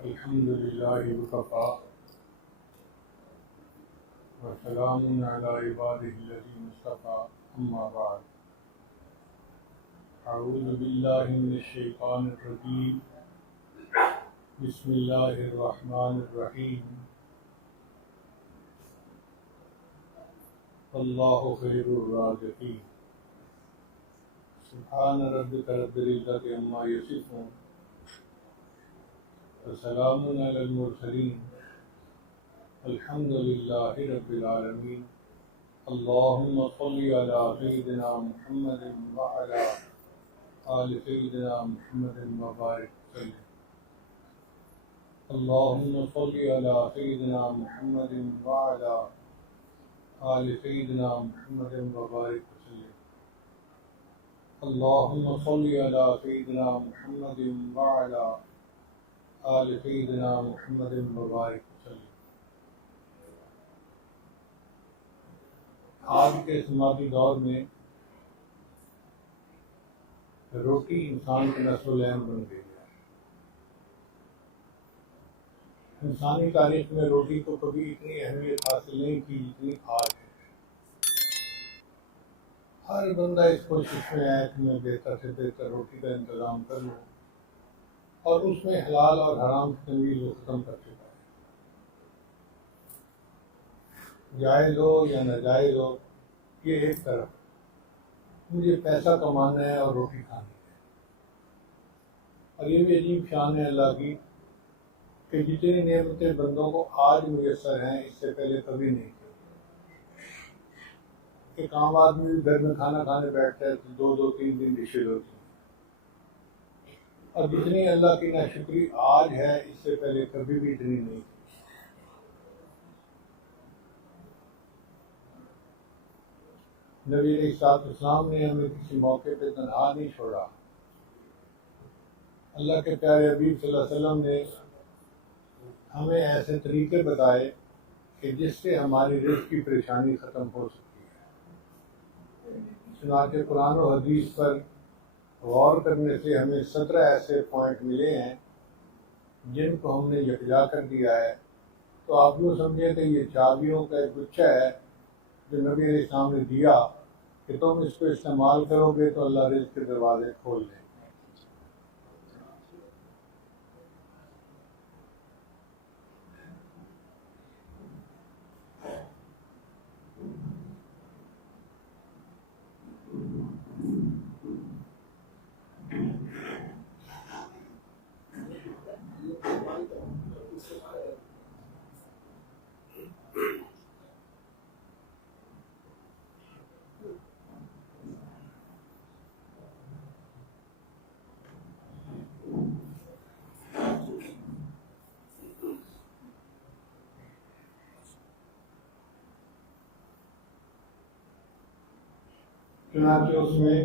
الحمد لله وكفى وسلام على عباده الذين اصطفى أما بعد أعوذ بالله من الشيطان الرجيم بسم الله الرحمن الرحيم والله خير الرازقين سبحان ربك رب العزة عما يصفون وسلام على المرسلين الحمد لله رب العالمين اللهم صل على سيدنا محمد وعلى آل سيدنا محمد وبارك وسلم اللهم صل على سيدنا محمد وعلى آل سيدنا محمد وبارك وسلم اللهم صل على سيدنا محمد وعلى آل سيدنا محمد وبارك وسلم۔ آج کے سماجی دور میں روٹی انسان کی نسل العین بن گئی ہے۔ انسانی تاریخ میں روٹی کو کبھی اتنی اہمیت حاصل نہیں کی جتنی آج ہے۔ ہر بندہ اس کوشش میں ہے کہ میں بہتر سے بہتر روٹی کا انتظام کر لوں، اور اس میں حلال اور حرام کی تمیز وہ ختم کر چکا ہے۔ جائز ہو یا ناجائز ہو، یہ ایک طرف، مجھے پیسہ کمانا ہے اور روٹی کھانی ہے۔ اور یہ بھی عجیب شان ہے اللہ کی کہ جتنی نعمتیں بندوں کو آج میسر ہیں اس سے پہلے کبھی نہیں تھی۔ ایک عام آدمی گھر میں کھانا کھانے بیٹھتا ہے تو دو تین دن ڈشز ہوتی ہیں، اور جتنی اللہ کی ناشکری آج ہے اس سے پہلے کبھی بھی اتنی نہیں تھی۔ نبی علیہ السلام نے ہمیں کسی موقع پہ تنہا نہیں چھوڑا۔ اللہ کے پیارے حبیب صلی اللہ علیہ وسلم نے ہمیں ایسے طریقے بتائے کہ جس سے ہماری رزق کی پریشانی ختم ہو سکتی ہے۔ چنانچہ قرآن و حدیث پر غور کرنے سے ہمیں 17 ایسے پوائنٹ ملے ہیں جن کو ہم نے یکجا کر دیا ہے۔ تو آپ یوں سمجھیں کہ یہ چابیوں کا ایک گچھا ہے جو نبی علیہ السلام نے دیا کہ تم اس کو استعمال کرو گے تو اللہ رزق کے دروازے کھول دیں۔ چنانچہ اس میں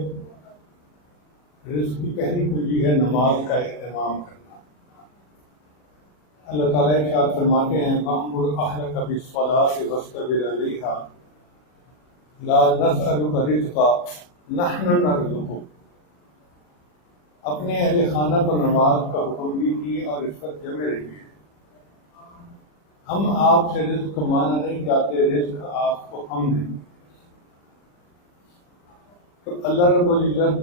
رزق کی پہلی کنجی ہے نماز کا اہتمام کرنا۔ اللہ تعالیٰ ارشاد فرماتے ہیں وَأْمُرْ أَهْلَكَ بِالصَّلَاةِ وَاصْطَبِرْ عَلَيْهَا لَا نَسْأَلُكَ رِزْقًا نَحْنُ نَرْزُقُكَ۔ اپنے اہل خانہ کو نماز کا حکم دیجیے اور اس پر جمے رہیے۔ ہم آپ سے رزق کمانا نہیں چاہتے، رزق آپ کو ہم دیں گے۔ تو اللہ رب العزت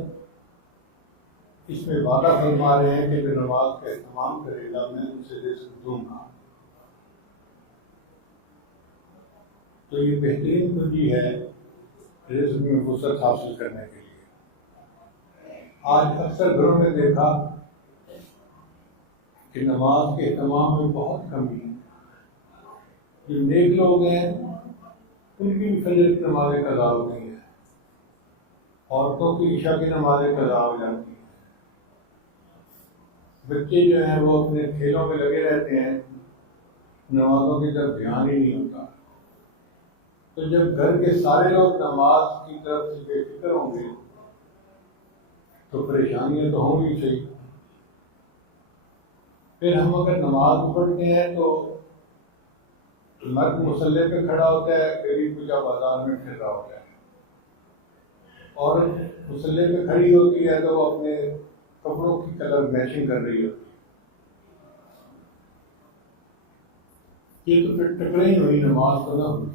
اس میں وعدہ فرما رہے ہیں کہ جو نماز کا اہتمام کرے گا میں اسے رزق دوں گا۔ تو یہ بہترین کنجی ہے رزق میں وسعت حاصل کرنے کے لیے۔ آج اکثر گھروں میں دیکھا کہ نماز کے اہتمام میں بہت کمی ہے۔ جو نیک لوگ ہیں ان کی بھی فجر کی نمازیں قضا ہو گئی ہیں، عورتوں کی عشاء کی نمازیں قضا ہو جاتی ہیں، بچے جو ہیں وہ اپنے کھیلوں میں لگے رہتے ہیں، نمازوں کی طرف دھیان ہی نہیں ہوتا۔ تو جب گھر کے سارے لوگ نماز کی طرف سے بے فکر ہوں گے تو پریشانیاں تو ہوں گی صحیح۔ پھر ہم اگر نماز پڑھتے ہیں تو مرد مصلی پہ کھڑا ہوتا ہے، غریب بچہ بازار میں پھر رہا ہوتا ہے، اور مصلی پہ کھڑی ہوتی ہے تو وہ اپنے کپڑوں کی کلر میچنگ کر رہی ہوتی ہے۔ یہ تو پھر ٹکرے ہی ہوئی نماز تو نہ ہوئی.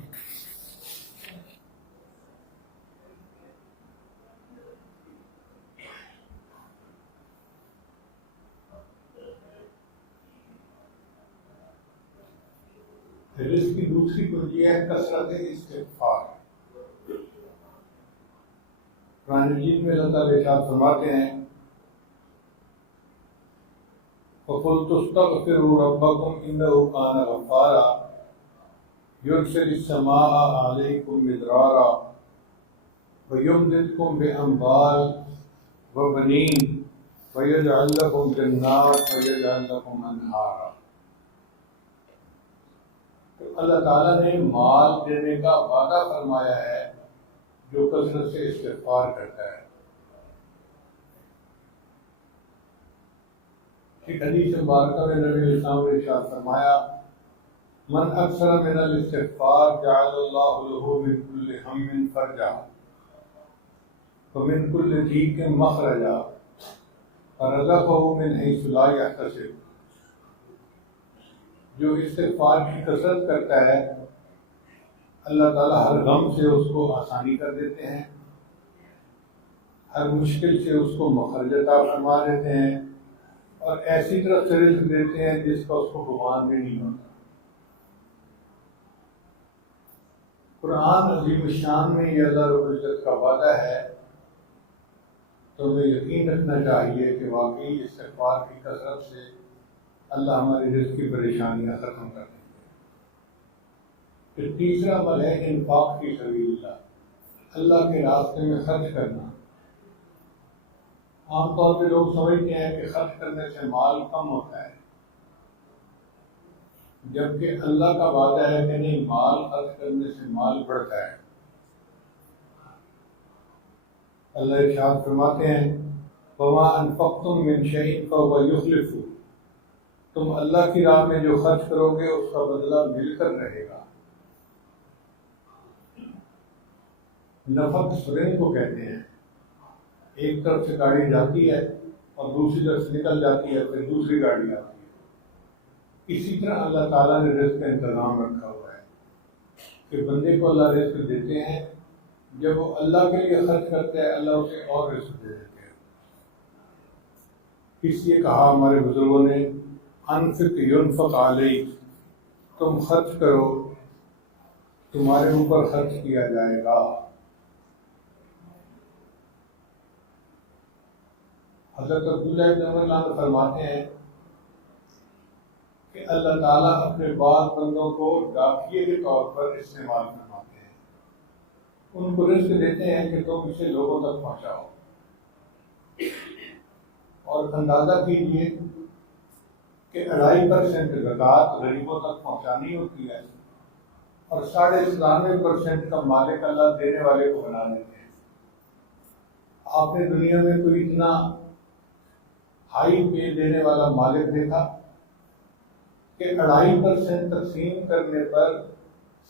پھر اس کی دوسری کنجی ہے کثرت استغفار. قرآن مجید میں اللہ تعالیٰ ارشاد فرماتے ہیں فَقُلْتُ اسْتَغْفِرُوا رَبَّكُمْ إِنَّهُ كَانَ غَفَّارًا يُرْسِلِ السَّمَاءَ عَلَيْكُمْ مِدْرَارًا وَيُمْدِدْكُمْ بِأَمْوَالٍ وَبَنِينَ وَيَجْعَلْ لَكُمْ جَنَّاتٍ وَيَجْعَلْ لَكُمْ أَنْهَارًا. تو اللہ تعالیٰ نے مال دینے کا وعدہ فرمایا ہے جو کثرت سے استغفار کرتا ہے. ایک حدیث مبارکہ میں نبی علیہ السلام نے ارشاد فرمایا من اکثر من الاستغفار جعل اللہ له من كل هم فرجا ومن كل ضيق مخرجا ورزقه من حيث لا يحتسب. جو استغفار کی کثرت کرتا ہے اللہ تعالیٰ ہر غم سے اس کو آسانی کر دیتے ہیں، ہر مشکل سے اس کو مخرج عطا فرما دیتے ہیں، اور ایسی طرف سے رزق دیتے ہیں جس کا اس کو گمان بھی نہیں ہوتا. قرآن عظیم الشان میں یہ اللہ رب العزت کا وعدہ ہے، تو ہمیں یقین رکھنا چاہیے کہ واقعی استغفار کی کثرت سے اللہ ہماری رزق کی پریشانیاں ختم کر دیں گے. پھر تیسرا عمل ہے انفاق فی سبیل اللہ، اللہ کے راستے میں خرچ کرنا. عام طور پہ لوگ سمجھتے ہیں کہ خرچ کرنے سے مال کم ہوتا ہے، جبکہ اللہ کا وعدہ ہے کہ نہیں، مال خرچ کرنے سے مال بڑھتا ہے. اللہ ارشاد فرماتے ہیں وَمَا أَنفَقْتُم مِّن شَيْءٍ فَهُوَ يُخْلِفُهُ. تم اللہ کی راہ میں جو خرچ کرو گے اس کا بدلہ مل کر رہے گا. نفق سرنگ کو کہتے ہیں، ایک طرف سے گاڑی جاتی ہے اور دوسری طرف سے نکل جاتی ہے، پھر دوسری گاڑی آتی ہے. اسی طرح اللہ تعالیٰ نے رزق کا انتظام رکھا ہوا ہے کہ بندے کو اللہ رزق دیتے ہیں، جب وہ اللہ کے لیے خرچ کرتے ہیں اللہ اسے اور رزق دے دیتے ہیں. اس لیے کہا ہمارے بزرگوں نے انفق ينفق علیک، تم خرچ کرو تمہارے اوپر خرچ کیا جائے گا. حضرت عبداللہ بن عمر فرماتے ہیں کہ اللہ تعالیٰ اپنے بعض بندوں کو ڈاکیے کے طور پر استعمال فرماتے ہیں. ان کو رزق دیتے ہیں کہ تم اسے لوگوں تک پہنچاؤ، اور اندازہ کیجیے کہ 2.5% زکوٰۃ غریبوں تک پہنچانی ہوتی ہے، اور 97.5% کا مالک اللہ دینے والے کو بنا دیتے ہیں. آپ نے دنیا میں کوئی اتنا ہائی پے دینے والا مالک دیکھا کہ 2.5% تقسیم کرنے پر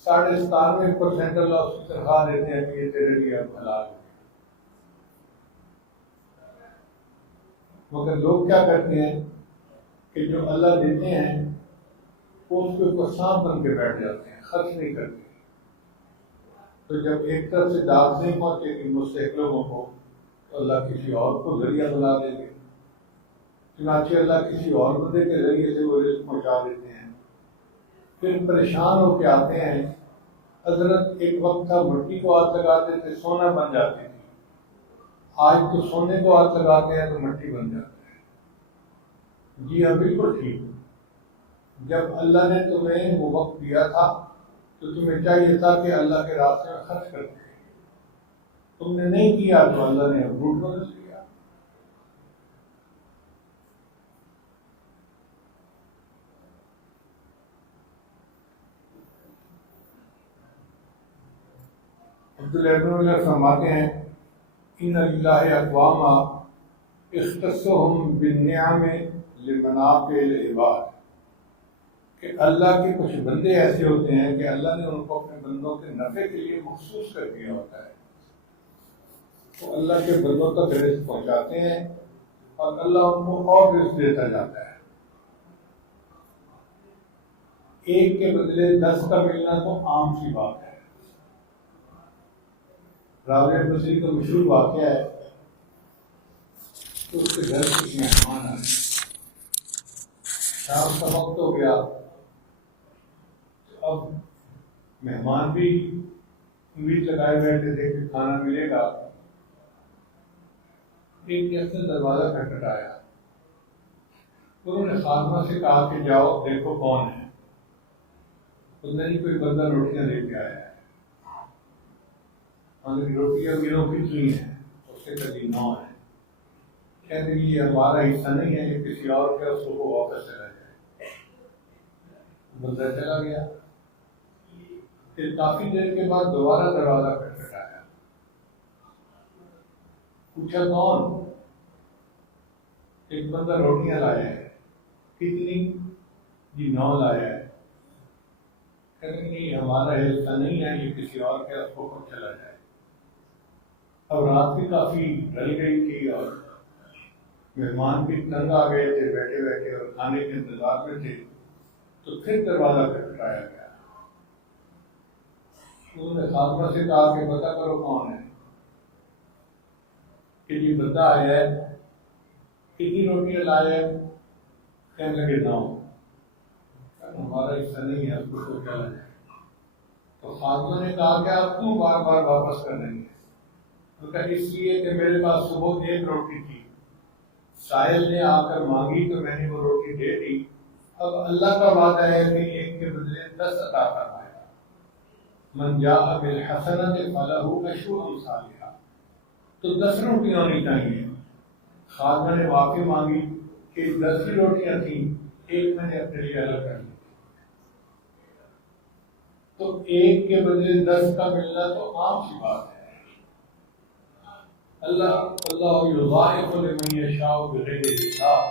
97.5% اللہ اس کی تنخواہ دیتے ہیں کہ یہ تیرے لیے اب حلال ہے. مگر لوگ کیا کرتے ہیں کہ جو اللہ دیتے ہیں وہ اس کے اوپر سانپ بن کے بیٹھ جاتے ہیں، خرچ نہیں کرتے. تو جب ایک طرف سے دعوت نہیں پہنچے گی مستحق لوگوں کو تو اللہ کسی اور کو ذریعہ بنا دیں گے. چنانچہ اللہ کسی اور بندے کے ذریعے سے وہ رزق پہنچا دیتے ہیں. پھر پریشان ہو کے آتے ہیں. حضرت ایک وقت تھا مٹی کو ہاتھ لگاتے تھے سونا بن جاتی تھی، آج تو سونے کو ہاتھ لگاتے ہیں تو مٹی بن جاتی ہے. جی ہاں بالکل ٹھیک. جب اللہ نے تمہیں وہ وقت دیا تھا تو تمہیں چاہیے تھا کہ اللہ کے راستے میں خرچ کرتے. تم نے نہیں کیا تو اللہ نے روٹ بدل دیا. عبداللہ بن عمر فرماتے ہیں ان اللہ اقوام اختصهم بالنعم لمنافع العباد، کہ اللہ کے کچھ بندے ایسے ہوتے ہیں کہ اللہ نے ان کو اپنے بندوں کے نفع کے لیے مخصوص کر دیا ہوتا ہے. وہ اللہ کے بندوں تک رزق پہنچاتے ہیں اور اللہ ان کو اور رزق دیتا جاتا ہے. ایک کے بدلے 10 کا ملنا تو عام سی بات ہے۔ راوی بصری کا مشہور واقعہ ہے کہ اس کے گھر کچھ مہمان آئے، شام کا وقت ہو گیا، اب مہمان بھی امید لگائے بیٹھے تھے کہ کھانا ملے گا۔ ایک شخص نے دروازہ کھٹکھٹایا، انہوں نے خادمہ سے کہا کہ جاؤ دیکھو کون ہے۔ اس نے نہیں، کوئی بندہ روٹیاں لے کے آیا ہے، روٹیاں گنو کتنی ہیں؟ اس سے کبھی 9 ہے۔ کہتے ہیں یہ ہمارا حصہ نہیں ہے، یہ کسی اور کا، اس کو واپس چلا جائے۔ بندہ چلا گیا۔ پھر کافی دیر کے بعد دوبارہ دروازہ کھٹکھٹایا، پوچھا کون؟ ایک بندہ روٹیاں لایا ہے۔ کتنی؟ جی 9 لایا ہے۔ کہتے ہیں نہیں ہمارا حصہ نہیں ہے، یہ کسی اور کے، اس کو چلا جائے۔ اب رات بھی کافی ڈل گئی تھی اور مہمان بھی تنگ آ گئے تھے بیٹھے بیٹھے اور کھانے کے انتظار میں تھے، تو پھر دروازہ کھٹکھٹایا گیا۔ انہوں نے خادمہ سے کہا کہ پتہ کرو کون ہے۔ کہ یہ بندہ آیا ہے، کتنی روٹیاں لایا ہے؟ کہنے لگے 9۔ ہمارا حصہ نہیں ہے، اس کو تو چلا جائے۔ تو خادمہ نے کہا کہ آپ کیوں بار بار واپس کر رہے ہیں؟ تو کہا اس لیے کہ میرے پاس صبح 1 روٹی تھی، سائل نے آ کر مانگی تو میں نے وہ روٹی دے دی۔ اب اللہ کا وعدہ ہے کہ 1 کے بدلے 10 عطا فرمائے گا۔ من جاء بالحسنۃ فلہ عشر امثالها، تو 10 روٹیاں ہونی چاہیے۔ خادمہ نے معافی مانگی کہ 10 ہی روٹیاں تھیں، 1 میں نے اپنے لیے الگ کر لی۔ تو 1 کے بدلے 10 کا ملنا تو عام سی بات ہے۔ اللہ یضاعف لمن یشاء بغیر حساب،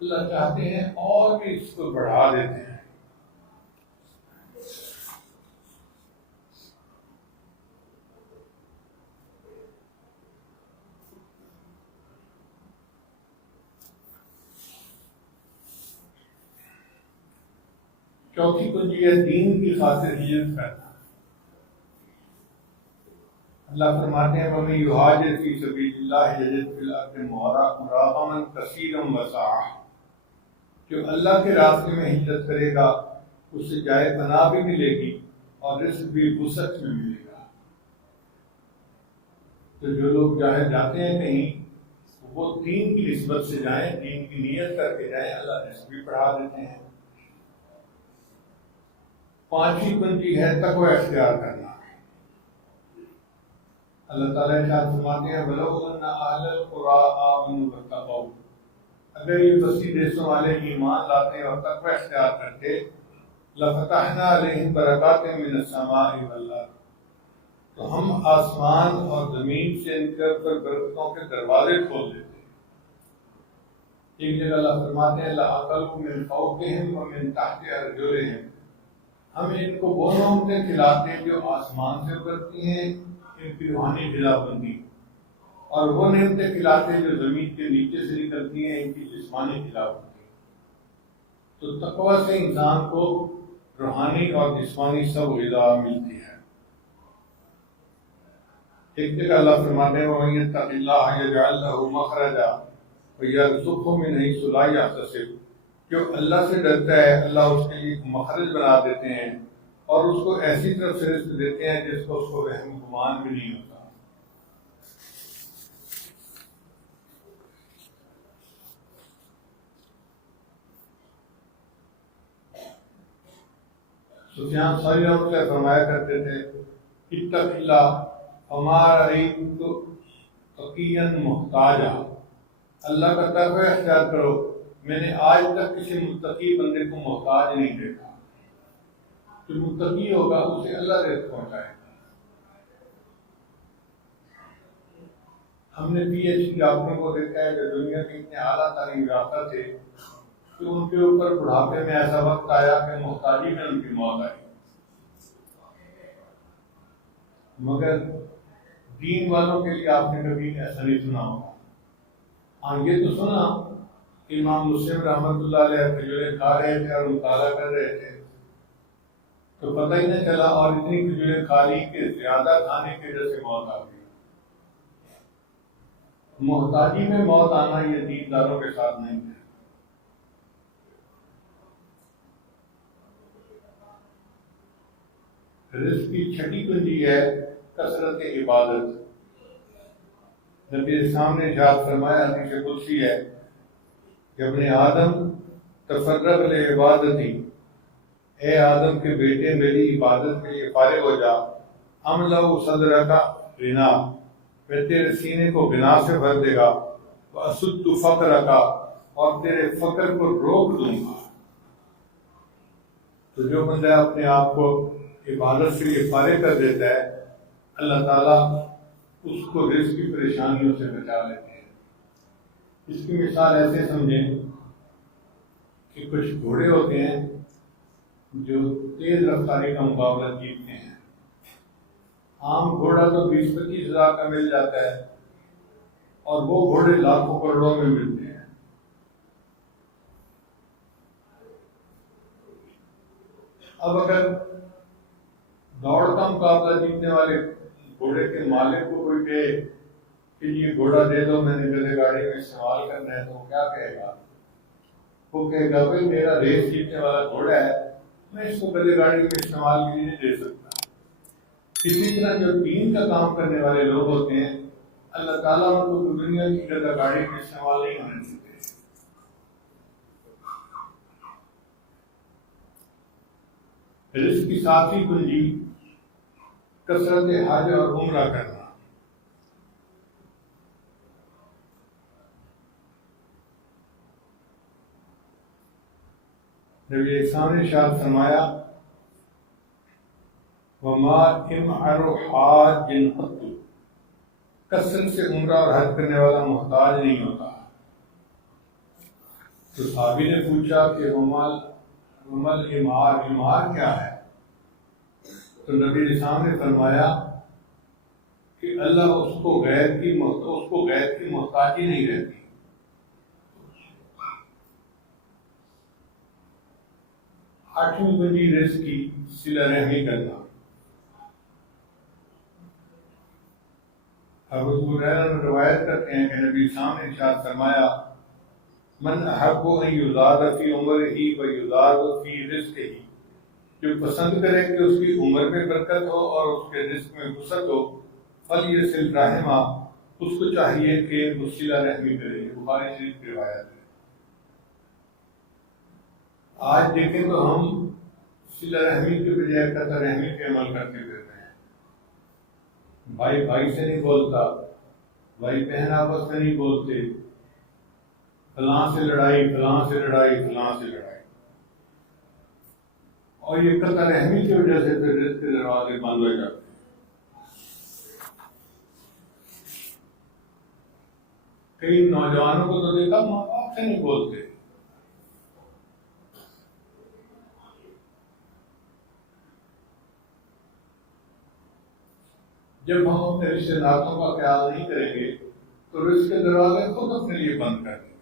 اللہ چاہتے ہیں اور بھی اس کو بڑھا دیتے ہیں۔ چوتھی کنجی ہے دین کی خاطر ہجرت کرنا۔ اللہ فرماتے ہیں وَمَن يُهَاجِرْ فِي سَبِيلِ اللَّهِ يَجِدْ فِي الْأَرْضِ مُرَاغَمًا كَثِيرًا وَسَعَةً، جو اللہ کے راستے میں ہجرت کرے گا اس سے جائے پناہ بھی ملے گی اور رزق بھی وسعت میں ملے گا۔ تو جو لوگ جاتے ہیں کہیں، وہ دین کی نسبت سے جائیں، دین کی نیت کر کے جائیں، اللہ رزق بھی بڑھا دیتے ہیں۔ 5ویں کنجی ہے تقوی اختیار کرنا۔ اللہ تعالیٰ ارشاد فرماتے ہیں وَلَوْ أَنَّ أَهْلَ الْقُرَىٰ آمَنُوا وَاتَّقَوْا، اگر یہ بستی دیسوں والے ایمان لاتے اور تقوی اختیار کرتے، لَفَتَحْنَا عَلَيْهِمْ بَرَكَاتٍ مِّنَ السَّمَاءِ وَالْأَرْضِ، تو ہم آسمان اور زمین سے ان کے اوپر برکتوں کے دروازے کھول دیتے۔ ایک جگہ اللہ فرماتے ہیں لَأَكَلُوا مِن فَوْقِهِمْ وَمِن تَحْتِ أَرْجُلِهِمْ، ہم ان کو وہ نعمتیں کھلاتے جو آسمان سے اترتی ہیں، ان کی روحانی غذا بندی، اور وہ نعمتیں کھلاتے جو زمین کے نیچے سے نکلتی ہیں، ان کی جسمانی غذا بندی۔ تو تقوی سے انسان کو روحانی اور جسمانی سب غذا ملتی ہے۔ ایک جگہ اللہ فرماتے ہیں وَمَن يَتَّقِ اللَّهَ يَجْعَل لَّهُ مَخْرَجًا وَيَرْزُقْهُ مِنْ حَيْثُ لَا يَحْتَسِبُ، جو اللہ سے ڈرتا ہے اللہ اس کے لیے مخرج بنا دیتے ہیں اور اس کو ایسی طرف سے رزق دیتے ہیں جس کو اس کو وہم گمان بھی نہیں ہوتا۔ سفیان ثوری رحمۃ اللہ فرمایا کرتے تھے اتق اللہ فما رأیت تقیا محتاجا، اللہ کا تقوی اختیار کرو، میں نے آج تک کسی متقی بندے کو محتاج نہیں دیکھا۔ جو متقی ہوگا اسے اللہ رزق پہنچائے گا۔ ہم نے پی ایچ ڈی ڈاکٹروں کو دیکھا ہے کہ دنیا کے اتنے اعلیٰ تعلیم یافتہ تھے کہ ان کے اوپر بڑھاپے میں ایسا وقت آیا کہ محتاجی میں ان کی موت آئی، مگر دین والوں کے لیے آپ نے کبھی ایسا نہیں سنا ہوگا۔ ہاں یہ تو سنا امام مسلم رحمۃ اللہ علیہ کھجوریں کھا رہے تھے اور مطالعہ کر رہے تھے، تو پتہ ہی نہیں چلا اور اتنی کھجوریں کھا لی کہ زیادہ کھانے کی وجہ سے موت آ گئی۔ محتاجی میں موت آنا یہ دینداروں کے ساتھ نہیں ہے۔ رزق کی چھٹی کنجی ہے کثرت عبادت۔ نبی اسلام نے ارشاد فرمایا، حدیث قدسی ہے کہ ابن آدم تفرغ لعبادتی، اے آدم کے بیٹے میری عبادت کے لیے فارغ ہو جا، املأ صدرک غنا، میں تیرے سینے کو غنا سے بھر دے گا، واسد فقرک، اور تیرے فقر کو روک دوں گا۔ تو جو بندہ اپنے آپ کو عبادت کے لیے فارغ کر دیتا ہے، اللہ تعالیٰ اس کو رزق کی پریشانیوں سے بچا لیتے ہیں۔ اس کی مثال ایسے سمجھیں کہ کچھ گھوڑے ہوتے ہیں جو تیز رفتاری کا مقابلہ جیتتے ہیں۔ عام گھوڑا تو 20-25 ہزار کا مل جاتا ہے اور وہ گھوڑے لاکھوں کروڑوں میں ملتے ہیں۔ اب اگر دوڑ کا مقابلہ جیتنے والے گھوڑے کے مالک کو کوئی کہے کہ یہ گھوڑا دے دو، میں نے گدے گاڑی میں استعمال کرنا ہے، تو وہ کیا کہے گا؟ وہ کہے گا بھائی میرا ریس جیتنے والا گھوڑا ہے، میں اس کو گدے گاڑی میں استعمال کے لیے نہیں دے سکتا۔ اسی طرح جو دین کا کام کرنے والے لوگ ہوتے ہیں، اللہ تعالیٰ ان کو دنیا کی گدے گاڑی میں استعمال نہیں ہونے دیتے۔ رزق کی ساتھی کنجی کثرت حج اور عمرہ کرنا۔ نبی اسلام نے ارشاد فرمایا، وما امعر حاج قط، کثرت سے عمرہ اور حج کرنے والا محتاج نہیں ہوتا۔ تو صحابی نے پوچھا کہ ومل امعار کیا ہے؟ تو نبی اسلام نے فرمایا کہ اللہ اس کو غیر کی محتاجی نہیں رہتی۔ آٹھویں کنجی رزق کی صلہ رحمی کرنا۔ ابو ہریرہ روایت کرتے ہیں کہ نبی اسلام نے ارشاد فرمایا، من احب ان یزاد فی عمرہ و یزاد فی رزقہ، جو پسند کرے کہ اس کی عمر میں برکت ہو اور اس کے رزق میں وسعت ہو، فلیصل رحمہ، اس کو چاہیے کہ وہ صلہ رحمی کرے۔ یہ بخاری شریف کی روایت ہے۔ آج دیکھیں تو ہم صلہ رحمی کے بجائے قطع رحمی پہ عمل کرتے پھرتے ہیں۔ بھائی بھائی سے نہیں بولتا، بھائی بہن آپس میں نہیں بولتے، فلاں سے لڑائی، فلاں سے لڑائی، فلاں سے لڑائی، اور یہ قطع رحمی کی وجہ سے پھر رزق کے دروازے بند ہو جاتے ہیں۔ کئی نوجوانوں کو تو دیکھا ماں باپ سے نہیں بولتے۔ جب ہم اپنے رشتے داروں کا خیال نہیں کریں گے تو رزق کے دروازے خود اپنے لیے بند کر دیں گے۔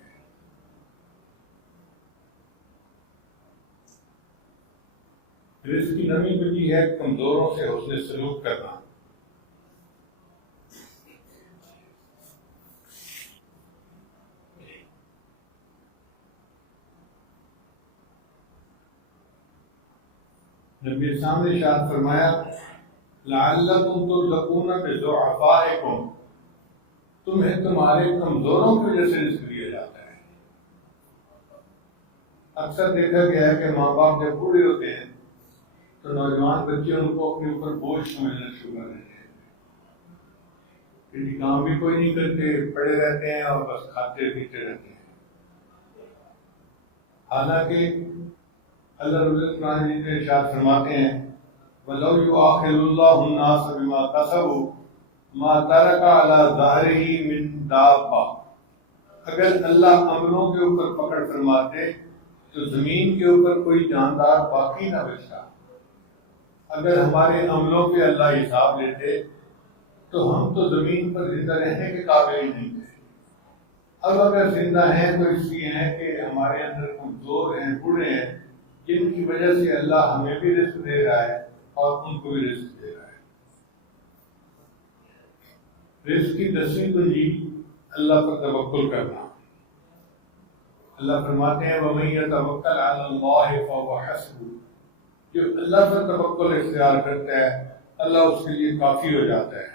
رزق کی نمی بنی ہے کمزوروں سے حسن سلوک کرنا۔ نبی اسلام نے ارشاد فرمایا، لعلکم ترزقون بضعفائکم، تمہیں تمہارے کمزوروں کی وجہ سے رزق دیا جاتا ہے۔ اکثر دیکھا گیا ہے کہ ماں باپ جب بوڑھے ہوتے ہیں تو نوجوان بچے ان کو اپنے اوپر بوجھ سمجھنا شروع کر دیتے ہیں کہ کام بھی کوئی نہیں کرتے، پڑے رہتے ہیں اور بس کھاتے پیتے رہتے ہیں۔ حالانکہ اللہ رب العزت جی نے ارشاد فرماتے ہیں، وَلَوْ يُؤَاخِذُ اللَّهُ النَّاسَ بِمَا كَسَبُوا مَا تَرَكَ عَلَى ظَهْرِهِ مِن دَابَّةٍ، اگر اللہ عملوں کے اوپر پکڑ فرماتے تو زمین کے اوپر کوئی جاندار باقی نہ بچتا۔ اگر ہمارے عملوں پہ اللہ حساب لیتے تو ہم تو زمین پر زندہ رہنے کے قابل ہی نہیں تھے۔ اب اگر زندہ ہیں تو اس لیے ہیں کہ ہمارے اندر کمزور ہیں، بوڑھے ہیں، جن کی وجہ سے اللہ ہمیں بھی رزق دے رہا ہے اور ان کو بھی رزق دے رہا ہے۔ رزق کی 10ویں کنجی اللہ پر توکل کرنا۔ اللہ فرماتے ہیں وَمَن يَتَوَكَّلْ عَلَى اللَّهِ فَهُوَ حَسْبُهُ، جو اللہ پر توکل اختیار کرتا ہے اللہ اس کے لیے کافی ہو جاتا ہے۔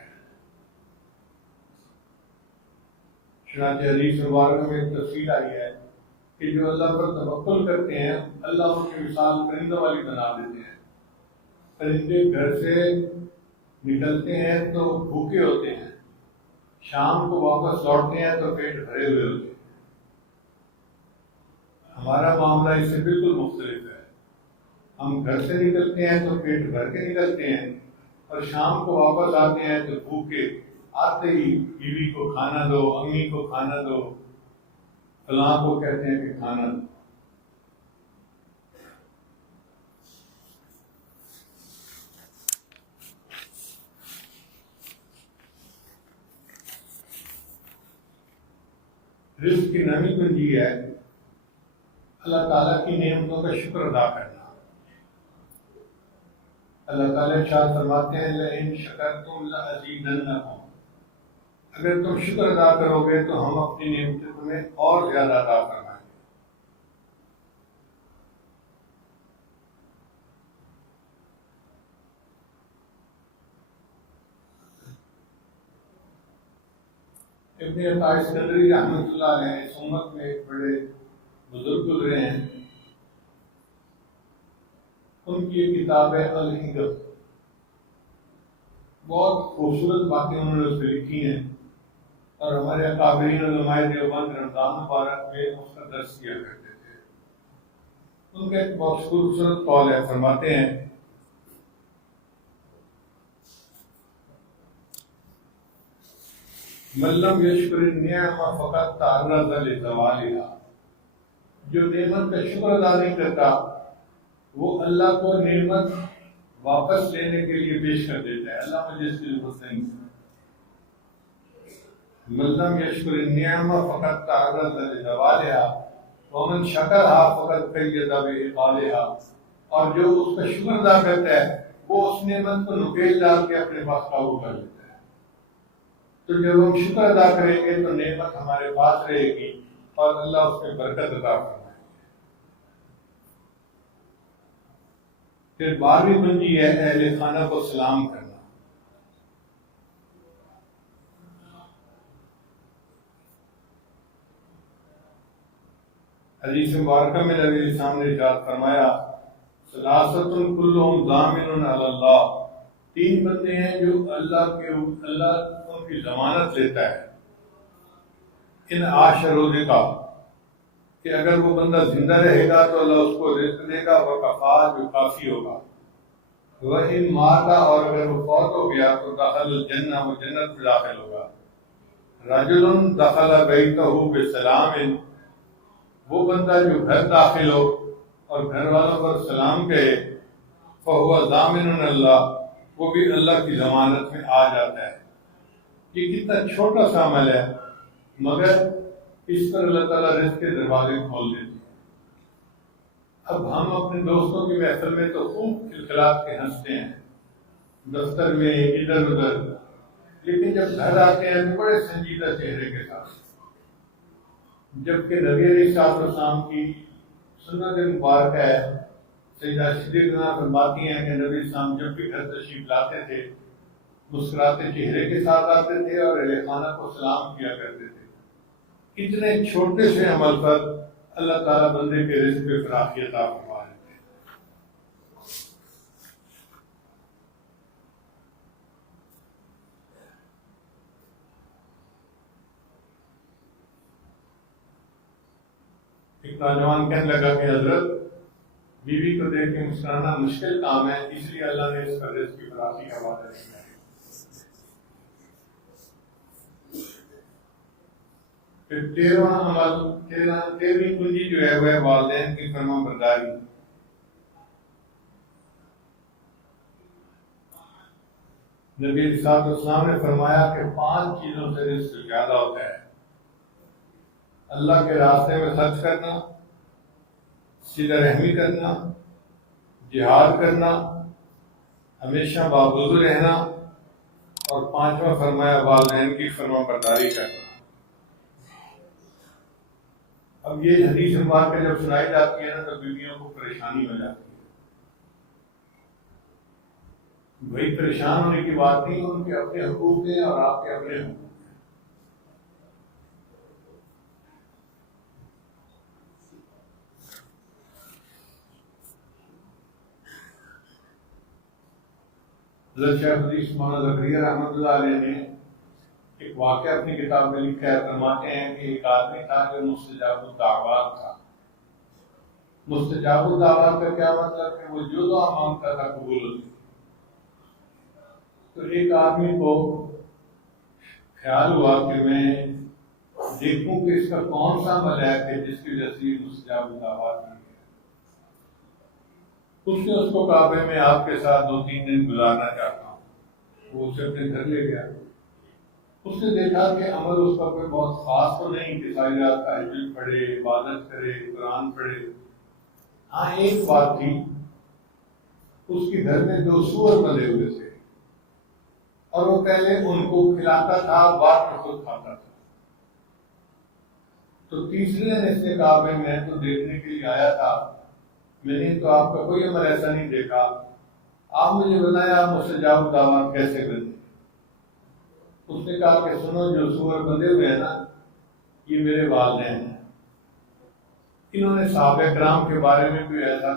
چنانچہ حدیث مبارک میں ایک تفصیل آئی ہے کہ جو اللہ پر توکل کرتے ہیں اللہ ان کی مثال پرندوں والی بنا دیتے ہیں۔ پرندے گھر سے نکلتے ہیں تو بھوکے ہوتے ہیں، شام کو واپس لوٹتے ہیں تو پیٹ بھرے ہوئے ہوتے ہیں۔ ہمارا معاملہ اس سے بالکل مختلف ہے۔ ہم گھر سے نکلتے ہیں تو پیٹ بھر کے نکلتے ہیں اور شام کو واپس آتے ہیں تو بھوکے، آتے ہی بیوی کو کھانا دو، امی کو کھانا دو، فلاں کو کہتے ہیں کہ کھانا دو۔ رزق کی 9ویں کنجی ہے اللہ تعالیٰ کی نعمتوں کا شکر ادا کرنا۔ اللہ تعالیٰ ارشاد فرماتے ہیں لَئِن شَكَرْتُمْ لَأَزِيدَنَّكُمْ، اگر تم شکر ادا کرو گے تو ہم اپنی نعمتیں تمہیں اور زیادہ ادا فرمائیں گے۔ ابن عطاء اسکندری رحمۃ اللہ علیہ اس امت میں ایک بڑے بزرگ گزرے ہیں، ان کی ایک کتاب ہے الحکم، بہت خوبصورت باتیں انہوں نے اس پہ لکھی ہیں اور ہمارے اکابرین علماء دیوبند رمضان مبارک میں اس کا درس کیا کرتے تھے۔ ان کا ایک بہت خوبصورت قول ہے، فرماتے ہیں من لم یشکر النعمہ فقد تعرض لزوالها، جو نعمت کا شکر ادا نہیں کرتا وہ اللہ کو نعمت واپس لینے کے لیے پیش کر دیتا ہے، اللہ مجھے اس کی ضرورت نہیں۔ من لم یشکر النعمہ فقد تعرض لزوالها ومن شکرها فقد قید بعقالها، اور جو اس کا شکر ادا کرتا ہے وہ اس نعمت کو نکیل ڈال کے اپنے پاس قابو کر لیتا ہے۔ تو جب ہم شکر ادا کریں گے تو نعمت ہمارے پاس رہے گی اور اللہ اس میں برکت عطا فرمائے گا۔ پھر 12ویں کنجی ہے اہل خانہ کو سلام کرنا۔ حدیث مبارکہ میں نبی علیہ السلام نے ارشاد فرمایا ثلاثۃ کلہم ضامن علی اللہ، 3 بندے ہیں جو اللہ ان کی ضمانت لیتا ہے۔ ان عاش رزقا، کہ اگر وہ بندہ زندہ رہے گا تو اللہ اس کو رزق دے گا، وکفا، جو کافی ہوگا، وَإِن مَاتَ، اور اگر وہ فوت ہو گیا تو دخل الجنہ، وہ جنت میں داخل ہوگا۔ رجل دخل بیتہ بسلام، وہ بندہ جو گھر داخل ہو اور گھر والوں پر سلام کہے، فَهُوَ ضَامِنٌ اللہ، وہ بھی اللہ کی ضمانت میں آ جاتا ہے۔ یہ کتنا چھوٹا سا عمل ہے مگر اس پر اللہ تعالیٰ رزق کے دروازے کھول دیتے ہیں۔ اب ہم اپنے دوستوں کی محفل میں تو خوب کھلکھلا کے ہنستے ہیں، دفتر میں ادھر ادھر، لیکن جب گھر آتے ہیں تو بڑے سنجیدہ چہرے کے ساتھ۔ جبکہ نبی علیہ السلام کی سنت مبارکہ ہے، سیدہ صدیقہ فرماتی ہیں کہ نبی السلام جب بھی گھر تشریف لاتے تھے مسکراتے چہرے کے ساتھ آتے تھے اور اہل خانہ کو سلام کیا کرتے تھے۔ اتنے چھوٹے سے عمل پر اللہ تعالیٰ بندے کے رزق میں فراخی عطا فرما دیتے ہیں۔ ایک نوجوان کہنے لگا کہ حضرت بیوی کو دیکھ کے مسکرانا مشکل کام ہے، اس لیے اللہ نے اس پر رزق کی فراخی کا وعدہ کیا ہے۔ پھر 13واں عمل، 13ویں کنجی جو ہے وہ ہے والدین کی فرما برداری۔ نبی علیہ السلام نے فرمایا کہ 5 چیزوں سے رزق زیادہ ہوتا ہے: اللہ کے راستے میں خرچ کرنا، صلہ رحمی کرنا، جہاد کرنا، ہمیشہ باوضو رہنا، اور پانچواں فرمایا والدین کی فرما برداری کرنا۔ اب یہ حدیث مبارکہ جب سنائی جاتی ہے نا تو بیویوں کو پریشانی ہو جاتی ہے۔ وہی پریشان ہونے کی بات نہیں، ان کے اپنے حقوق ہیں اور آپ کے اپنے حقوق ہیں۔ حضرت شیخ الحدیث مولانا زکریا رحمۃ اللہ علیہ نے ایک واقعہ اپنی کتاب میں لکھا ہے۔ فرماتے ہیں کہ ایک آدمی تھا جو مستجاب الدعوات تھا۔ مستجاب الدعوات کا کیا مطلب کہ وہ جو دعا مانگتا تھا قبول ہوتی۔ تو ایک آدمی کو خیال ہوا کہ میں دیکھوں کہ اس کا کون سا عمل ہے جس کی وجہ سے مستجاب الدعوات ہوئی ہے۔ اس نے اس کو کہا کہ میں آپ کے ساتھ 2-3 دن گزارنا چاہتا ہوں۔ وہ اسے اپنے گھر لے گیا۔ اس نے دیکھا کہ عمل اس کا کوئی بہت خاص تو نہیں کہ ساری رات تہجد پڑھے، عبادت کرے، قرآن پڑھے۔ ہاں ایک بات تھی، اس کے گھر میں 2 سور بندے ہوئے تھے اور وہ پہلے ان کو کھلاتا تھا، بعد میں خود کھاتا تھا۔ تو تیسرے نے اس نے کہا کہ میں تو دیکھنے کے لیے آیا تھا، میں نے تو آپ کا کوئی عمل ایسا نہیں دیکھا، آپ مجھے بتایا مستجاب الدعوات کیسے بنتے۔ اس نے کہا کہ سنو، جو سور بندے ہوئے ہیں نا یہ میرے والدین ہیں۔ انہوں نے صحابہ کرام کے بارے میں کوئی ایسا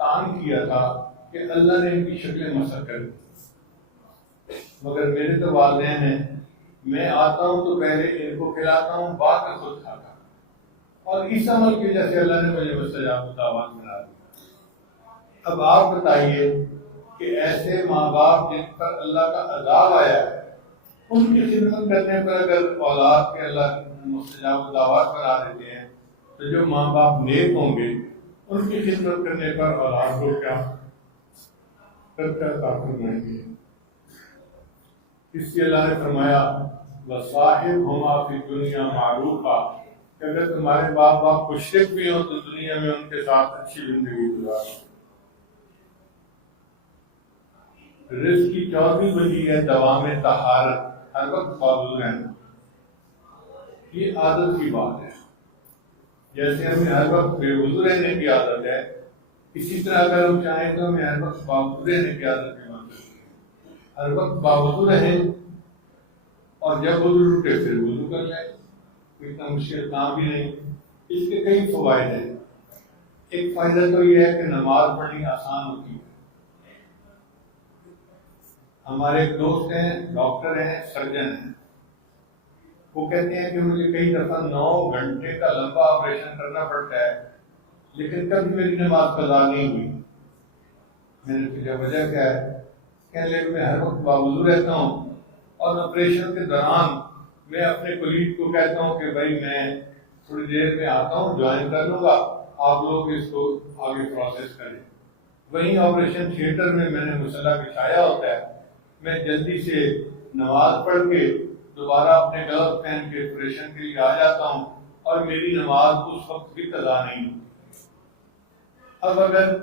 تان کیا تھا کہ اللہ نے ان کی شکلیں مسخ کر دی، مگر میرے تو والدین ہیں، میں آتا ہوں تو پہلے ان کو کھلاتا ہوں، بعد میں خود کھاتا ہوں، اور اس عمل کی وجہ سے اللہ نے مجھے مستجاب الدعوات بنا دیا۔ اب آپ بتائیے کہ ایسے ماں باپ جن پر اللہ کا عذاب آیا ہے، ان کی خدمت کرنے پر اگر اولاد کے اللہ مستجاب الدعوات بنا دیتے ہیں تو جو ماں باپ نیک ہوں گے ان کی خدمت کرنے پر اولاد کو کیا فرمائیں گے۔ اس لیے اللہ نے فرمایا وَصَاحِبْهُمَا فِي الدُّنْيَا مَعْرُوفًا، کہ اگر تمہارے باپ مشرک بھی ہوں تو دنیا میں ان کے ساتھ اچھی زندگی گزارو۔ رزق کی 4ویں وجہ ہے دوام طہارت، ہر وقت باوضو رہنا۔ یہ عادت کی بات ہے، جیسے ہمیں ہر وقت بے وضو رہنے کی عادت ہے، اسی طرح اگر ہم چاہیں تو ہمیں ہر وقت باوضو رہنے کی عادت بھی بن سکتی ہے۔ ہر وقت باوضو رہیں اور جب وضو ٹوٹے پھر وضو کر لیں، کوئی اتنا مشکل کام بھی نہیں۔ اس کے کئی فوائد ہیں۔ ایک فائدہ تو یہ ہے کہ نماز پڑھنی آسان ہوتی ہے۔ ہمارے ایک دوست ہیں، ڈاکٹر ہیں، سرجن ہیں، وہ کہتے ہیں کہ مجھے کئی دفعہ 9 گھنٹے کا لمبا آپریشن کرنا پڑتا ہے لیکن کبھی میری نماز قضا نہیں ہوئی۔ میں نے پوچھا وجہ کیا ہے؟ کہنے لگے میں ہر وقت باوضو رہتا ہوں اور آپریشن کے دوران میں اپنے کولیگ کو کہتا ہوں کہ بھائی میں تھوڑی دیر میں آتا ہوں، جوائن کر لوں گا، آپ لوگ اس کو آگے پروسیس کریں۔ وہیں آپریشن تھیٹر میں نے مصلی بچھایا ہوتا ہے، میں جلدی سے نماز پڑھ کے دوبارہ اپنے گلوز پہن کے آپریشن کے لیے آ جاتا ہوں اور میری نماز اس وقت بھی قضا نہیں ہوتی۔ اب اگر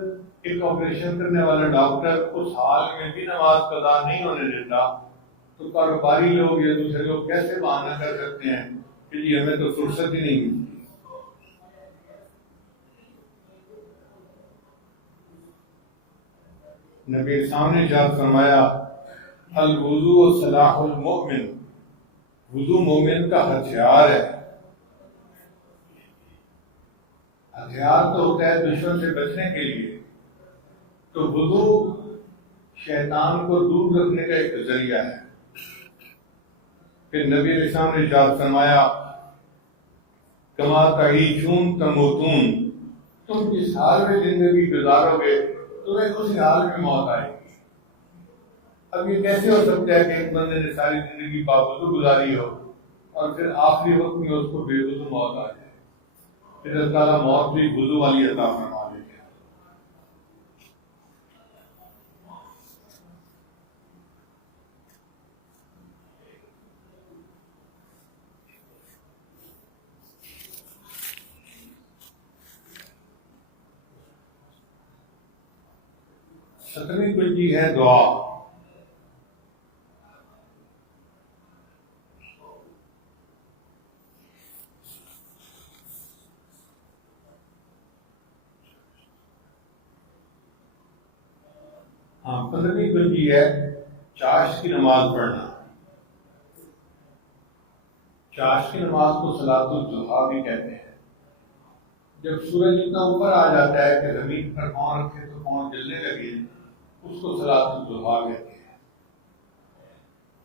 ایک آپریشن کرنے والا ڈاکٹر اس حال میں بھی نماز قضا نہیں ہونے دیتا تو کاروباری لوگ یا دوسرے لوگ کیسے بہانہ کر سکتے ہیں کہ جی ہمیں تو فرصت ہی نہیں ملتی۔ نبی اسلام نے ارشاد فرمایا الوضوء سلاح المؤمن، وضو مومن کا ہتھیار ہے۔ ہتھیار تو ہوتا ہے دشمن سے بچنے کے لیے، تو وضو شیطان کو دور رکھنے کا ایک ذریعہ ہے۔ پھر نبی علیہ السلام نے ارشاد فرمایا کما تعیشون تموتون، تم جس حال میں زندگی گزارو گے تمہیں اسی حال میں موت آئے گی۔ اب یہ کیسے ہو سکتا ہے کہ ایک بندے نے ساری زندگی باوضو گزاری ہو اور پھر آخری وقت میں اس کو بے وضو موت آ جائے؟ پھر اللہ تعالیٰ موت بھی وضو والی عطا فرما دیتے ہیں۔ 17ویں کنجی ہے دعا. ہاں 15ویں کنجی ہے چاشت کی نماز پڑھنا. چاشت کی نماز کو صلاۃ الضحیٰ بھی کہتے ہیں. جب سورج اتنا اوپر آ جاتا ہے کہ زمین پر پاؤں رکھے تو پاؤں جلنے لگے، اس کو صلاۃ الضحیٰ کہتے ہیں.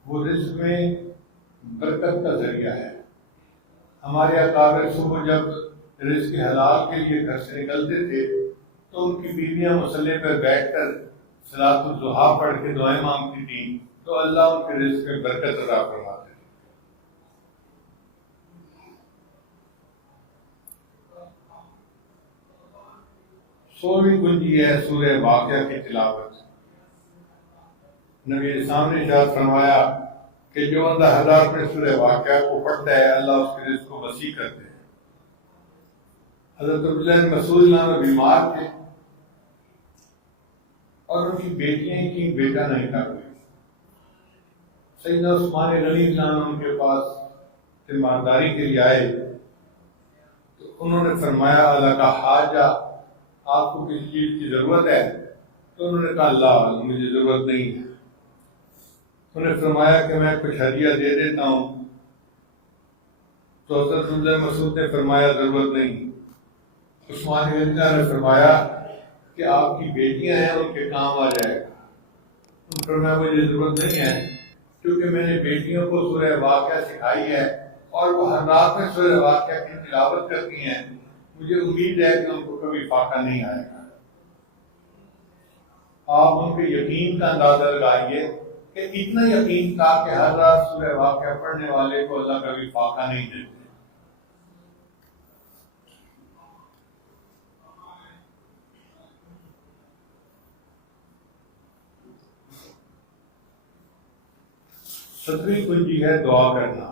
وہ رزق میں برکت کا ذریعہ ہے. ہمارے اکابر صبح جب رزق حلال کے لیے گھر سے نکلتے تھے تو ان کی بیویاں مصلی پر بیٹھ کر صلاۃ الضحیٰ پڑھ کے دعائیں مانگتی تھیں تو اللہ ان کے رزق میں برکت عطا فرماتے تھے. سولہویں کنجی ہے سورہ واقعہ کی تلاوت. نبی اسلام نے ارشاد فرمایا کہ جو بندہ 1000 میں سورہ واقعہ کو پڑھتا ہے اللہ اس کے رزق کو وسیع کرتے ہیں. حضرت عبداللہ بن مسعود نام بیمار تھے اور ان کی بیٹیاں کی بیٹا نہیں تھا کوئی. سیدنا عثمان غنی نام ان کے پاس تیمارداری کے لیے آئے تو انہوں نے فرمایا اللہ کا حاجہ، آپ کو کسی چیز کی ضرورت ہے؟ تو انہوں نے کہا اللہ مجھے ضرورت نہیں ہے. انہوں نے فرمایا کہ میں کچھ ہدیہ دے دیتا ہوں. تو حضرت عبداللہ مسعود نے فرمایا ضرورت نہیں. عثمان غنی نے فرمایا کہ آپ کی بیٹیاں ہیں ان کے کام آ جائے گا. انہوں نے فرمایا مجھے ضرورت نہیں ہے کیونکہ میں نے بیٹیوں کو سورہ واقعہ سکھائی ہے اور وہ ہر رات میں سورہ واقعہ کی تلاوت کرتی ہیں، مجھے امید ہے کہ ان کو کبھی فاقہ نہیں آئے گا. آپ ان کے یقین کا اندازہ لگائیے کہ اتنا یقین تھا کہ ہر رات سورہ واقعہ پڑھنے والے کو اللہ کبھی فاقہ نہیں دیتے. ستویں کنجی ہے دعا کرنا.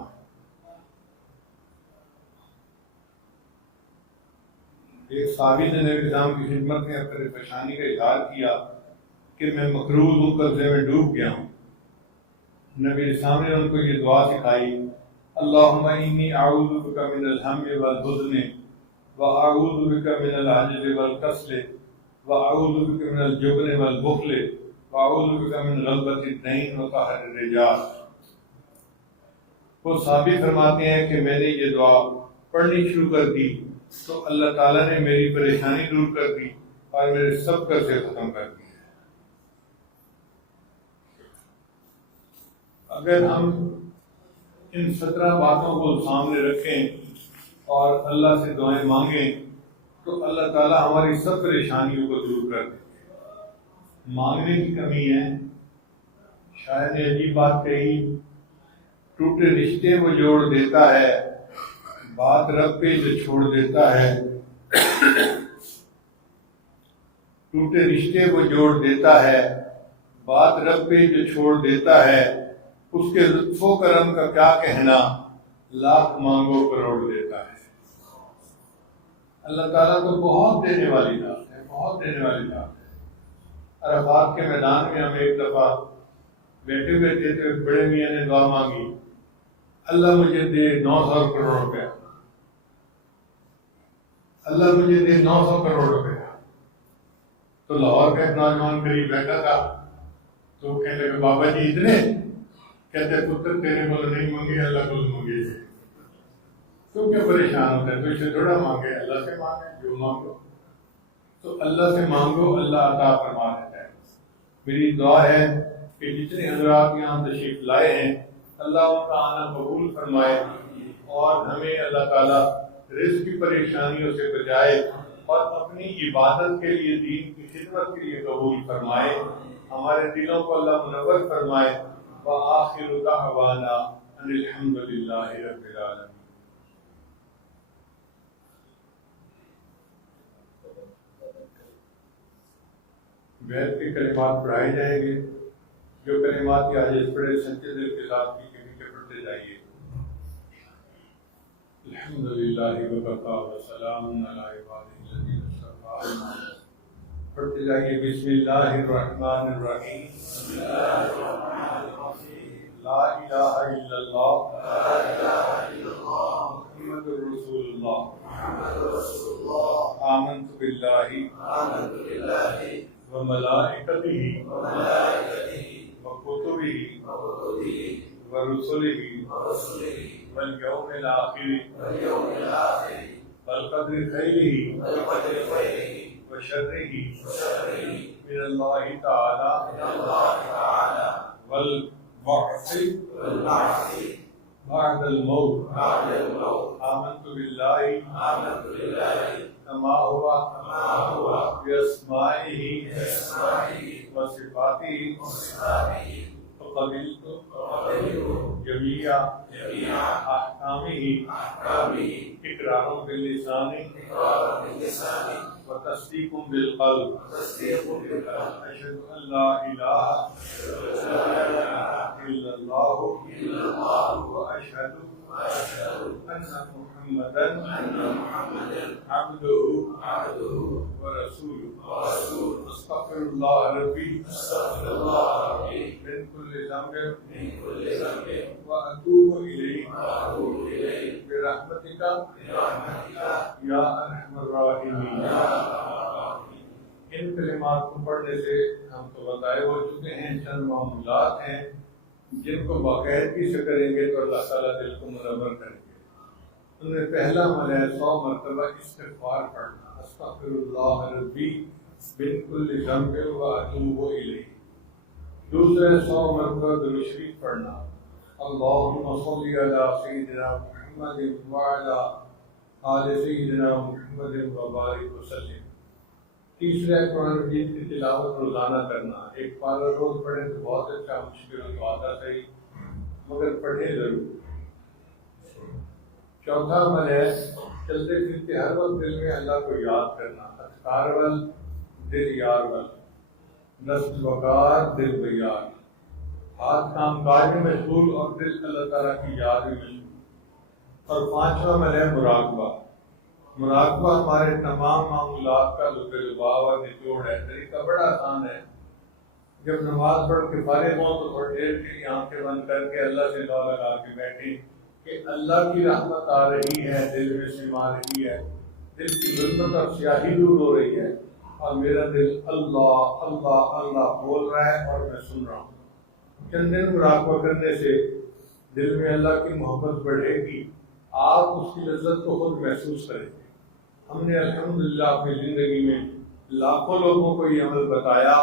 ایک صحابی نے نبی اسلام کی خدمت میں اپنی پریشانی کا اظہار کیا کہ میں مقروض ہوں، قرضے میں ڈوب گیا ہوں. نبی اسلام نے ان کو یہ دعا سکھائی، اللہم انی اعوذ بک من الہم والحزن واعوذ بک من العجز والکسل واعوذ بک من الجبن والبخل واعوذ بک من غلبۃ الدین وقہر الرجال. وہ صحابی فرماتے ہیں کہ میں نے یہ دعا پڑھنی شروع کر دی تو اللہ تعالیٰ نے میری پریشانی دور کر دی اور میرے سب قرضے ختم کر دیے. اگر ہم ان 17 باتوں کو سامنے رکھیں اور اللہ سے دعائیں مانگیں تو اللہ تعالیٰ ہماری سب پریشانیوں کو دور کر دیں گے. مانگنے کی کمی ہے. شاید نے عجیب بات کہی، ٹوٹے رشتے وہ جوڑ دیتا ہے، بات رب پہ جو چھوڑ دیتا ہے. ٹوٹے رشتے وہ جوڑ دیتا ہے، بات رب پہ جو چھوڑ دیتا ہے. اس کے لطف و کرم کا کیا کہنا، لاکھ مانگو کروڑ دیتا ہے. اللہ تعالیٰ تو بہت دینے والی ذات ہے، بہت دینے والی ذات ہے. عرفات کے میدان میں ہم ایک دفعہ بیٹھے ہوئے تھے تو ایک بڑے میاں نے دعا مانگی، اللہ مجھے دے 900 کروڑ روپے، اللہ مجھے دے 900 کروڑ روپے. تو لاہور کا ایک نوجوان قریب بیٹھا تھا تو کہنے لگے بابا جی اتنے؟ کہتے پتر تیرے کو نہیں مانگے اللہ کو مانگے. تو کیا پریشان ہوتا ہے؟ تو اسے تھوڑا مانگے، اللہ سے مانگے جو مانگو. تو اللہ سے مانگو، اللہ عطا فرما دیتا ہے. میری دعا ہے کہ جتنے حضرات یہاں تشریف لائے ہیں اللہ ان کا آنا قبول فرمائے اور ہمیں اللہ تعالیٰ رزق کی پریشانیوں سے بچائے اور اپنی عبادت کے لیے، دین کی خدمت کے لیے قبول فرمائے. ہمارے دلوں کو اللہ منور فرمائے. وآخر دعوانا ان الحمد للہ رب العالمین. بیت کے کلمات پڑھائے جائیں گے. جو کلمات یا حدیث پڑھے سچے دل کے ساتھ کے پڑھتے جائیے. الحمد للہ وکفی وسلام علی عبادہ الذین اصطفی. پڑھتے جائیے بسم اللہ الرحمن الرحیم لا الہ الا اللہ محمد رسول اللہ آمنت باللہ وملائکتہ وکتبہ ورسلہ والیوم الآخر والقدر خیرہ وشرہ من اللہ تعالی والبعث بعد الموت آمنت باللہ كما هو بأسمائه وصفاته فقبلت جميع أحكامه إقرار باللسان وتصديق بالقلب أشهد أن لا إله إلا الله وأشهد أن محمدا عبده ورسوله أستغفر الله ربي من كل ذنب وأتوب إليه برحمتك يا أرحم الراحمين. ان کلمات کو پڑھنے سے ہم تو بتائے ہو چکے ہیں، چند معمولات ہیں جن کو باقاعدگی سے کریں گے تو اللہ تعالیٰ دل کو منور کریں گے. ان میں پہلا عمل ہے 100 مرتبہ استغفار پڑھنا، استغفر اللہ ربی من کل ذنب واتوب الیہ. دوسرے 100 مرتبہ درود شریف پڑھنا، اللہم صلی علی سیدنا محمد وعلی آل سیدنا محمد وبارک وسلم. تیسرا قرآن مجید کی تلاوت روزانہ کرنا، ایک پارہ روز پڑھیں تو بہت اچھا، مشکل ہو تو آدھا صحیح مگر پڑھیں ضرور. چوتھا عمل ہے چلتے پھرتے ہر وقت دل میں اللہ کو یاد کرنا، اذکار ول دل یار ول، دست وقار دل بیار، ہاتھ کام کاج میں مشغول اور دل اللہ تعالیٰ کی یاد میں مشغول. اور پانچواں عمل ہے مراقبہ. مراقبہ ہمارے تمام معمولات کا لب لباب اور نچوڑ ہے. طریقہ بڑا آسان ہے. جب نماز پڑھ کے فارغ ہوں تو تھوڑی دیر کے لیے آنکھیں بند کر کے اللہ سے دعا لگا کے بیٹھیں کہ اللہ کی رحمت آ رہی ہے، دل میں سما رہی ہے، دل کی ظلمت اور سیاہی دور ہو رہی ہے اور میرا دل اللہ اللہ اللہ بول رہا ہے اور میں سن رہا ہوں. چند دن مراقبہ کرنے سے دل میں اللہ کی محبت بڑھے گی، آپ اس کی لذت کو خود محسوس کریں گے. ہم نے الحمدللہ اپنی زندگی میں لاکھوں لوگوں کو یہ عمل بتایا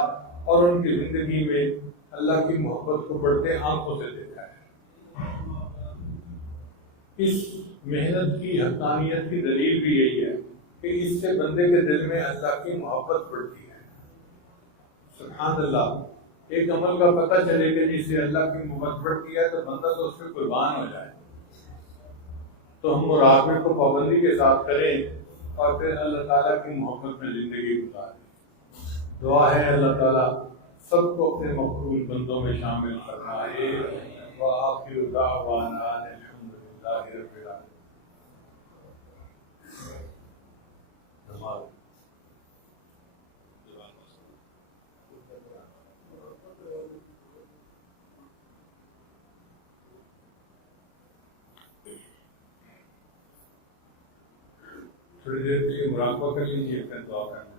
اور ان کی زندگی میں اللہ کی محبت کو بڑھتے آنکھوں سے دیکھا ہے. اس محنت کی حقانیت کی دلیل بھی یہی ہے کہ اس سے بندے کے دل میں اللہ کی محبت بڑھتی ہے. سبحان اللہ. ایک عمل کا پتہ چلے کہ جس سے اللہ کی محبت بڑھتی ہے تو بندہ تو اس پہ قربان ہو جائے. تو ہم مراقبے کو پابندی کے ساتھ کریں اور پھر اللہ تعالیٰ کی محبت میں زندگی گزاریں. دعا ہے اللہ تعالیٰ سب کو اپنے مقبول بندوں میں شامل فرمائے. وآخر دعوانا الحمدللہ رب العالمین. تھوڑی دیر کے لیے مراقبہ کر لیجیے، پھر دعا کرنا.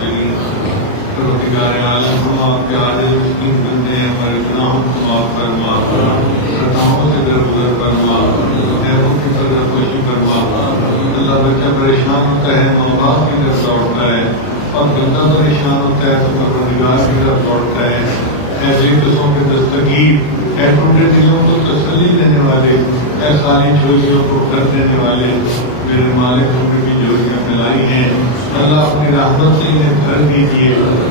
الغافلين پروردگار عالم ہم آپ کے عاجز مسکین بندے ہیں ہمارے گناہوں کو معاف فرما خطاؤں سے درگزر فرما خیروں کی قدر خوشی فرما اللہ بچہ پریشان ہوتا ہے ماں باپ کی طرف دوڑتا ہے اور بندہ پریشان ہوتا ہے تو پروردگار کی طرف دوڑتا ہے اے بے قصوں کے دستگیر اے ٹوٹے دلوں کو تسلی دینے والے اے خالی جھولیوں کو بھر دینے والے میرے مالک ہم نے بھی جھولیاں ملائی ہیں اللہ اپنی رحمت سے انہیں بھر دیجیے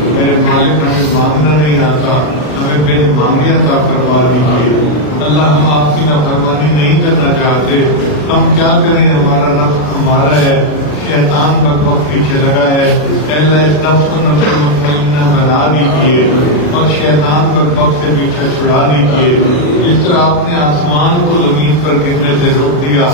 میرے مالک ہمیں مانگنا نہیں آتا ہمیں بے مانگے عطا کروا دیجیے اللہ ہم آپ کی نافرمانی نہیں کرنا چاہتے ہم کیا کریں ہمارا نفس ہمارا ہے شیطان کا خوف پیچھے لگا ہے اللہ اس نفس کو نفس مطمئنہ بنا دیجیے اور شیطان کا خوف سے پیچھے چھڑا دیجیے جس طرح آپ نے آسمان کو زمین پر گرنے سے روک دیا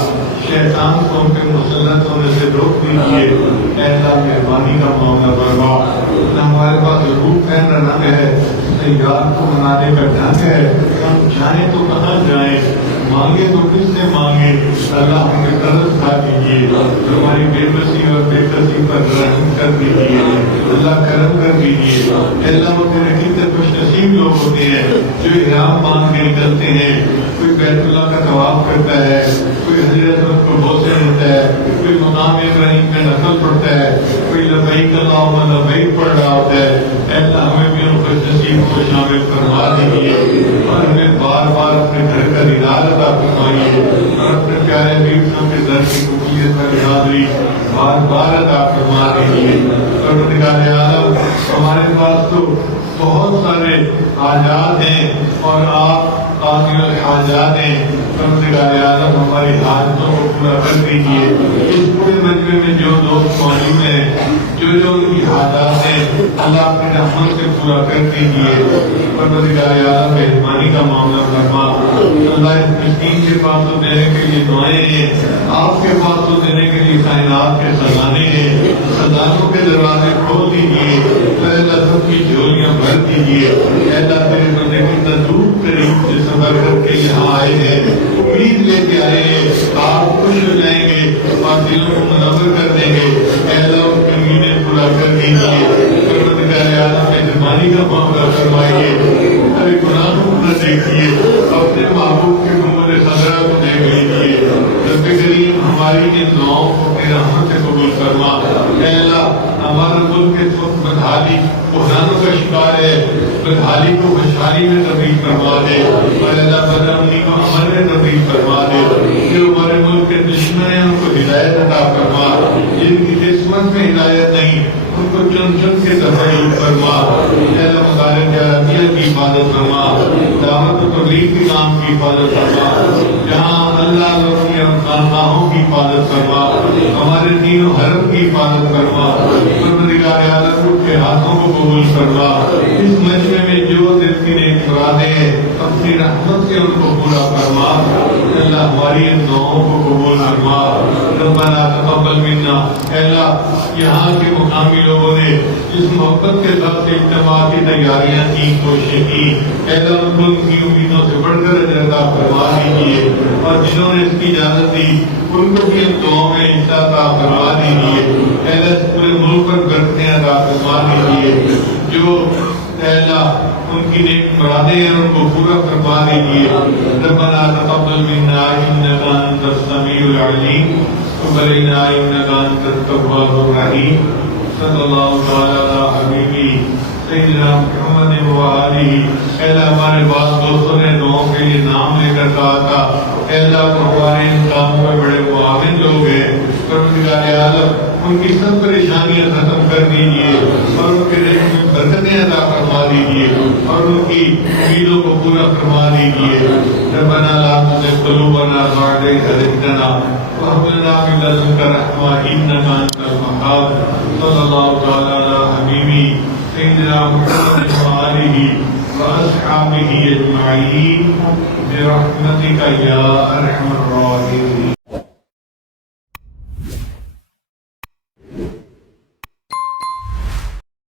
شیطان کو ان کے مسلط ہونے سے روک دیجیے اے اللہ مہربانی کا معاملہ فرما نہ ہمارے پاس روح ہے نہ رنگ ہے نہ یار کو منانے کا ڈھنگ ہے ہم جائیں تو کہاں جائیں مانگے تو کس سے مانگے اللہ ہمیں قرض کھا دیجیے ہماری بے بسی اور بے کسی پر رحم کر دیجیے اللہ کرم کر دیجیے اللہ وہ تیرے کتنے خوش نصیب لوگ ہوتے ہیں جو احرام باندھ کے نکلتے ہیں کوئی بیت اللہ کا طواف کرتا ہے کوئی حضرت کو بوسے دیتا ہے کوئی مقام ابراہیم میں نقل پڑھتا ہے کوئی لبیک اللہم لبیک پڑھ رہا ہوتا ہے اللہ ہمیں بھی ان خوش نصیب کو شامل فرما دیجیے اور ہمیں بار بار اپنے گھر کا دیدار عطا فرمائیے اور اپنے پیارے بیٹوں کے در کی قبولیت پر حاضری بار بار عطا فرما دیجیے پروردگار عالم ہمارے پاس تو بہت سارے حاجات ہیں اور آپ قاضی الحاجات ہیں پروردگار عالم ہماری حاجتوں کو پورا کر دیجیے اس پورے مجمع میں جو دوست موجود ہیں جو ان کی حاجات ہیں اللہ اپنے رحمت سے پورا کر دیجیے پروردگار عالم مہربانی کا معاملہ فرما اللہ اس مسکین کے پاس تو دینے کے لیے دعائیں ہیں آپ کے پاس تو دینے کے لیے کائنات کے خزانے ہیں خزانوں کے دروازے کھول دیجیے اللہ سب کی جھولیاں بھر دیجیے اللہ تیرے بندے کتنا دور قریب سے سفر کر کے یہاں آئے ہیں امید لے کے آئے ہیں آپ خوش ہو جائیں گے اور دلوں کو منور کر دیں گے اللہ ان کی امیدیں پورا کر دیجیے پروردگار عالم مہربانی کا معاملہ فرمائیے ہمارے گناہوں کو نہ دیکھیے اپنے محبوب کے قبول خضرہ کو دیکھ لیجیے رب کریم ہماری ان دعاؤں کو اپنی رحمت سے قبول فرما اے اللہ ہمارا ملک اس وقت بدحالی بحرانوں کا شکار ہے بدحالی کو خوشحالی میں تبدیل فرما دے اور اللہ بدامنی کو امن میں تبدیل فرما دے جو ہمارے ملک کے دشمن ہیں ان کو ہدایت عطا فرما جن کی قسمت میں ہدایت نہیں ان کو چن چن کے تبدیل فرما اے اللہ مدارس عربیہ کی حفاظت فرما دعوت و تبلیغ کے کام کی حفاظت فرما جہاں اللہ اور خانقاہوں کی حفاظت فرما ہمارے دین و حرم کی حفاظت فرما پروردگار عالم کے ہاتھوں کو قبول فرما اس مجمع میں جو دل کی نیک مرادیں ہیں اپنی رحمت سے ان کو پورا فرما اللہ ہماری ان دعاؤں کو قبول فرما ربنا تقبل منا اللہ یہاں کے مقامی لوگوں نے اس محبت کے ساتھ اجتماع کی تیاریاں کی کوشش کی اللہ ان کو ان کی امیدوں سے بڑھ کر اجر عطا فرما دیجیے اور جنہوں نے اس کی اجازت دی ان کو بھی ان دعاؤں میں حصہ عطا فرما دیجیے اللہ اس پورے ملک پر برکتیں عطا فرما دیجیے جو اللہ ان کی نیک مرادیں ہیں ان کو پورا فرما دیجیے ربنا تقبل منا انک انت السمیع العلیم وتب علینا انک انت التواب الرحیم صلی اللہ تعالی علی حبیبی سیدنا محمد و آلہ اے اللہ ہمارے بعض دوستوں نے دعاؤں کے لیے نام لے کر کہا تھا اے اللہ ہمارے ان کاموں میں بڑے معاون لوگ ہیں پروردگار عالم ان کی سب پریشانیاں ختم کر دیجیے اور ان کے رزق میں برکتیں عطا فرما دیجیے اور ان کی امیدوں کو پورا فرما دیجیے ربنا لا تزغ قلوبنا بعد إذ هديتنا وهب لنا من لدنك رحمة إنك أنت الوهاب صلى الله تعالى على حبيبي سيدنا محمد وآله وأصحابه أجمعين برحمتك يا أرحم الراحمين.